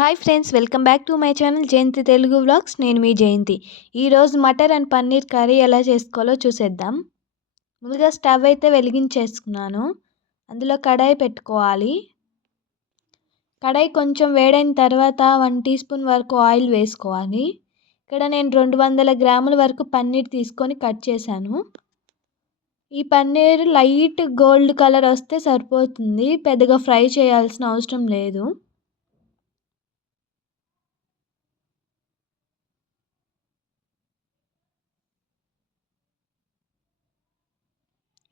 Hi friends welcome back to my channel Jayanthi Telugu vlogs. నేను మీ జయంతి. ఈరోజు matar and paneer curry ఎలా చేసుకోవాలో చూసేద్దాం. ముందుగా స్టవ్ అయితే వెలిగించేసుకున్నాను. అందులో కడాయి పెట్టుకోవాలి. కడాయి కొంచెం వేడైన తర్వాత వన్ టీ స్పూన్ వరకు ఆయిల్ వేసుకోవాలి. ఇక్కడ నేను రెండు వందల గ్రాముల వరకు పన్నీర్ తీసుకొని కట్ చేశాను. ఈ పన్నీర్ లైట్ గోల్డ్ కలర్ వస్తే సరిపోతుంది. పెద్దగా ఫ్రై చేయాల్సిన అవసరం లేదు.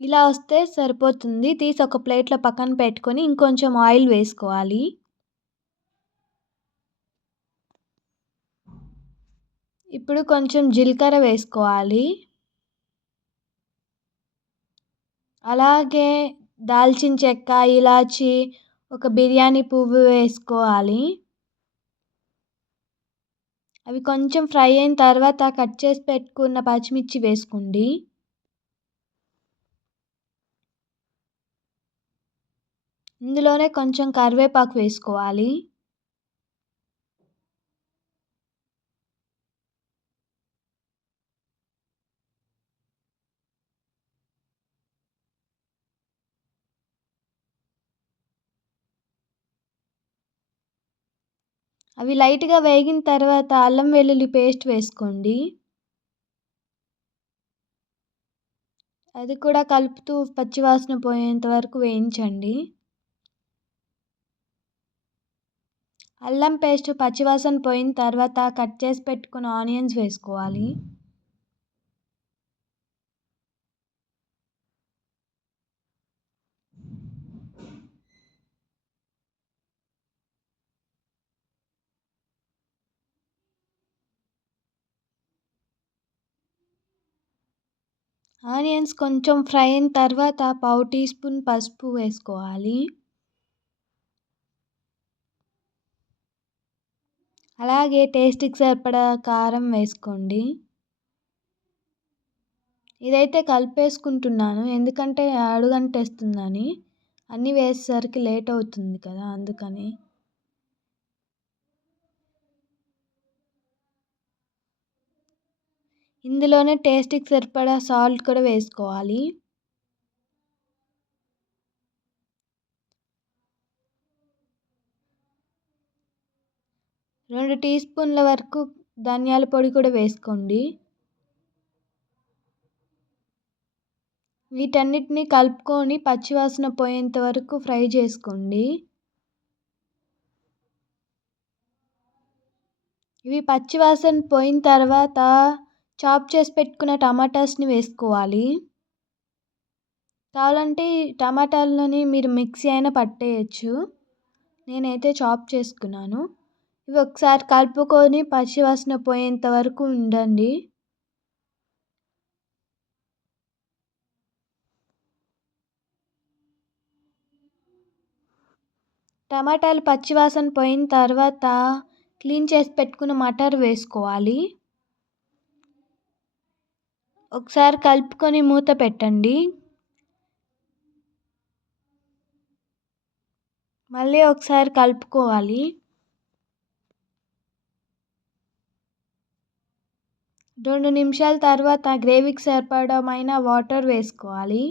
ఇలా వస్తే సరిపోతుంది. తీసి ఒక ప్లేట్లో పక్కన పెట్టుకొని ఇంకొంచెం ఆయిల్ వేసుకోవాలి. ఇప్పుడు కొంచెం జీలకర్ర వేసుకోవాలి. అలాగే దాల్చిన చెక్క ఇలాచి ఒక బిర్యానీ పువ్వు వేసుకోవాలి. అవి కొంచెం ఫ్రై అయిన తర్వాత కట్ చేసి పెట్టుకున్న పచ్చిమిర్చి వేసుకోండి. ఇందులోనే కొంచెం కరివేపాకు వేసుకోవాలి. అవి లైట్గా వేగిన తర్వాత అల్లం వెల్లుల్లి పేస్ట్ వేసుకోండి. అది కూడా కలుపుతూ పచ్చివాసన పోయేంత వరకు వేయించండి. అల్లం పేస్ట్ పచ్చివాసన పోయిన తర్వాత కట్ చేసి పెట్టుకున్న ఆనియన్స్ వేసుకోవాలి. ఆనియన్స్ కొంచెం ఫ్రై అయిన తర్వాత పావు టీ స్పూన్ పసుపు వేసుకోవాలి. అలాగే టేస్ట్కి సరిపడా కారం వేసుకోండి. ఇదైతే కలిపేసుకుంటున్నాను. ఎందుకంటే అడుగంటేస్తుందని అన్నీ వేసేసరికి లేట్ అవుతుంది కదా అందుకని. ఇందులోనే టేస్ట్కి సరిపడా సాల్ట్ కూడా వేసుకోవాలి. రెండు టీ స్పూన్ల వరకు ధనియాల పొడి కూడా వేసుకోండి. వీటన్నిటిని కలుపుకొని పచ్చివాసన పోయేంత వరకు ఫ్రై చేసుకోండి. ఇవి పచ్చివాసన పోయిన తర్వాత చాప్ చేసి పెట్టుకున్న టమాటాస్ని వేసుకోవాలి. కావాలంటే టమాటాలని మీరు మిక్సీ అయినా పట్టేయచ్చు. నేనైతే చాప్ చేసుకున్నాను. ఇవి ఒకసారి కలుపుకొని పచ్చివాసన పోయేంత వరకు ఉండండి. టమాటాలు పచ్చివాసన పోయిన తర్వాత క్లీన్ చేసి పెట్టుకున్న మటర్ వేసుకోవాలి. ఒకసారి కలుపుకొని మూత పెట్టండి. మళ్ళీ ఒకసారి కలుపుకోవాలి. రెండు నిమిషాల తర్వాత గ్రేవీకి సరిపడమైన వాటర్ వేసుకోవాలి.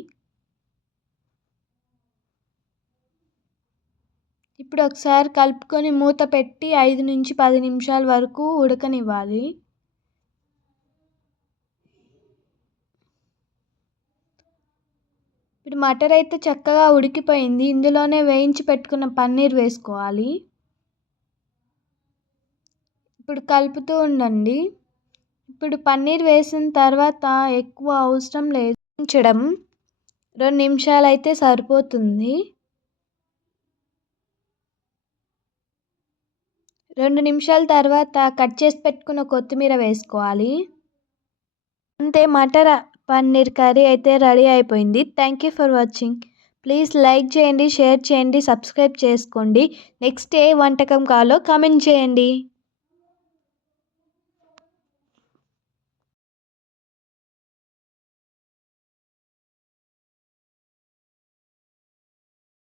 ఇప్పుడు ఒకసారి కలుపుకొని మూత పెట్టి ఐదు నుంచి పది నిమిషాల వరకు ఉడకనివ్వాలి. ఇప్పుడు మటర్ అయితే చక్కగా ఉడికిపోయింది. ఇందులోనే వేయించి పెట్టుకున్న పన్నీర్ వేసుకోవాలి. ఇప్పుడు కలుపుతూ ఉండండి. ఇప్పుడు పన్నీర్ వేసిన తర్వాత ఎక్కువ అవసరం లేదు. ఉంచడం రెండు నిమిషాలు అయితే సరిపోతుంది. రెండు నిమిషాల తర్వాత కట్ చేసి పెట్టుకున్న కొత్తిమీర వేసుకోవాలి. అంతే మటర్ పన్నీర్ కర్రీ అయితే రెడీ అయిపోయింది. Thank you for watching please like చేయండి షేర్ చేయండి సబ్స్క్రైబ్ చేసుకోండి. నెక్స్ట్ ఏ వంటకం కావాలో కామెంట్ చేయండి.